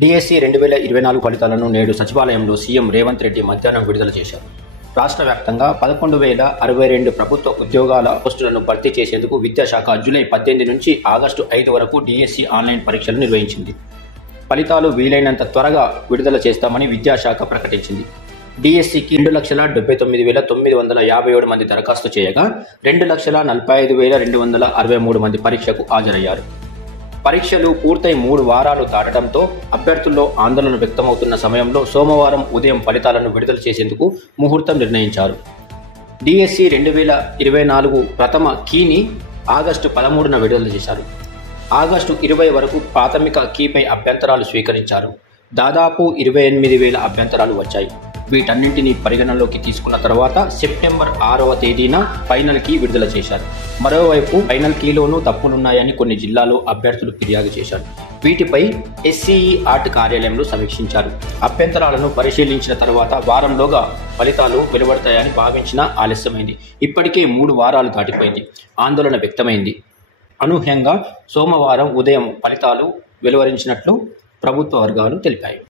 DSC 2024 ఫలితాలను నేడు సచివాలయంలో సీఎం రేవంత్ రెడ్డి మధ్యాహ్నం విడుదల చేశారు. రాష్ట్ర వ్యాప్తంగా 11,062 ప్రభుత్వ ఉద్యోగాల పోస్టులను భర్తీ చేసేందుకు విద్యాశాఖ జూలై 18 నుంచి ఆగస్టు 5 వరకు డిఎస్సి ఆన్లైన్ పరీక్షలు నిర్వహించింది. ఫలితాలు వీలైనంత త్వరగా విడుదల చేస్తామని విద్యాశాఖ ప్రకటించింది. డిఎస్సికి 2,49,957 మంది దరఖాస్తు చేయగా 2,45,263 మంది పరీక్షకు హాజరయ్యారు. పరీక్షలు పూర్తయి 3 వారాలు దాటడంతో అభ్యర్థుల్లో ఆందోళన వ్యక్తమవుతున్న సమయంలో సోమవారం ఉదయం ఫలితాలను విడుదల చేసేందుకు ముహూర్తం నిర్ణయించారు. డిఎస్సి 2024 ప్రథమ కీని ఆగస్టు 13న విడుదల చేశారు. ఆగస్టు 20 వరకు ప్రాథమిక కీపై అభ్యంతరాలు స్వీకరించారు. దాదాపు 28,000 అభ్యంతరాలు వచ్చాయి. వీటన్నింటినీ పరిగణనలోకి తీసుకున్న తర్వాత సెప్టెంబర్ 6వ తేదీన ఫైనల్ కీ విడుదల చేశారు. మరోవైపు ఫైనల్ కీలోనూ తప్పులున్నాయని కొన్ని జిల్లాలో అభ్యర్థులు ఫిర్యాదు చేశారు. వీటిపై ఎస్సీఈ ఆర్ట్ కార్యాలయంలో సమీక్షించారు. అభ్యంతరాలను పరిశీలించిన తర్వాత వారంలోగా ఫలితాలు వెలువడతాయని భావించినా ఆలస్యమైంది. ఇప్పటికే 3 వారాలు దాటిపోయింది. ఆందోళన వ్యక్తమైంది. అనూహ్యంగా సోమవారం ఉదయం ఫలితాలు వెలువరించినట్లు ప్రభుత్వ వర్గాలు తెలిపాయి.